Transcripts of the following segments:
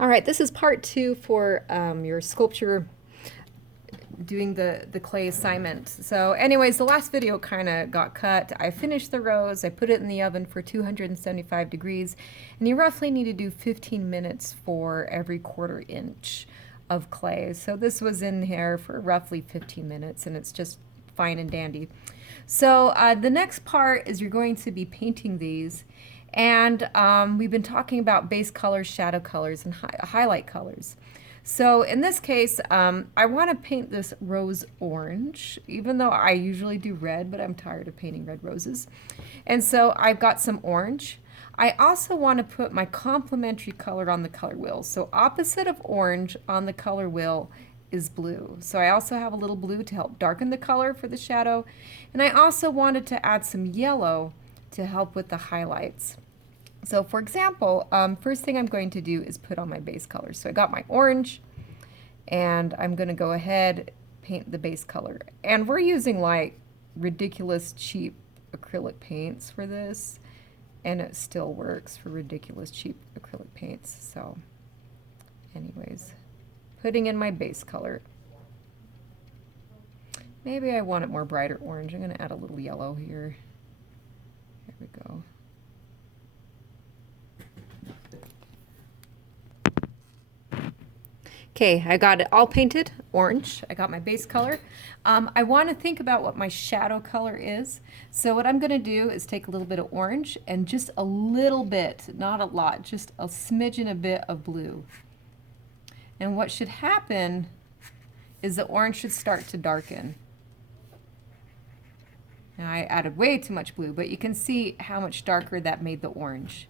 All right, this is part 2 for your sculpture, doing the clay assignment. So anyways, the last video kind of got cut. I finished the rose, I put it in the oven for 275 degrees, and you roughly need to do 15 minutes for every 1/4 inch of clay. So this was in here for roughly 15 minutes, and it's just fine and dandy. So the next part is you're going to be painting these, and we've been talking about base colors, shadow colors, and highlight colors. So in this case, I want to paint this rose orange, even though I usually do red, but I'm tired of painting red roses. And so I've got some orange. I also want to put my complementary color on the color wheel. So opposite of orange on the color wheel is blue. So I also have a little blue to help darken the color for the shadow. And I also wanted to add some yellow to help with the highlights. So for example, first thing I'm going to do is put on my base color. So I got my orange, and I'm going to go ahead, paint the base color. And we're using like ridiculous cheap acrylic paints for this, and it still works for ridiculous cheap acrylic paints. So anyways, putting in my base color. Maybe I want it more brighter orange. I'm going to add a little yellow here. There we go. Okay, I got it all painted orange. I got my base color. I want to think about what my shadow color is. So what I'm going to do is take a little bit of orange and just a little bit, not a lot, just a smidgen a bit of blue. And what should happen is the orange should start to darken. Now I added way too much blue, but you can see how much darker that made the orange.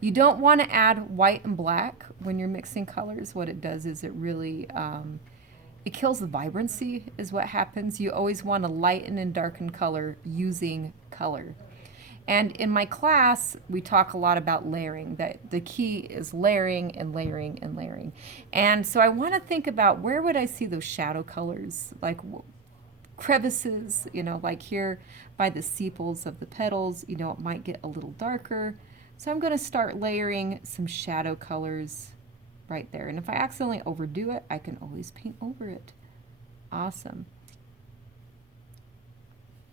You don't want to add white and black when you're mixing colors. What it does is it really, it kills the vibrancy is what happens. You always want to lighten and darken color using color. And in my class, we talk a lot about layering, that the key is layering and layering and layering. And so I want to think about where would I see those shadow colors, like crevices, you know, like here by the sepals of the petals, you know, it might get a little darker. So I'm going to start layering some shadow colors right there. And if I accidentally overdo it, I can always paint over it. Awesome.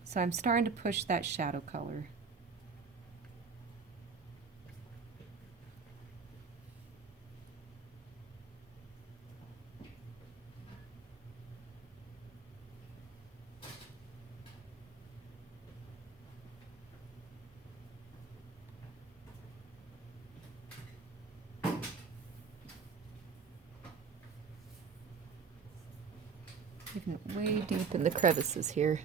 So I'm starting to push that shadow color. Even way deep in the crevices here.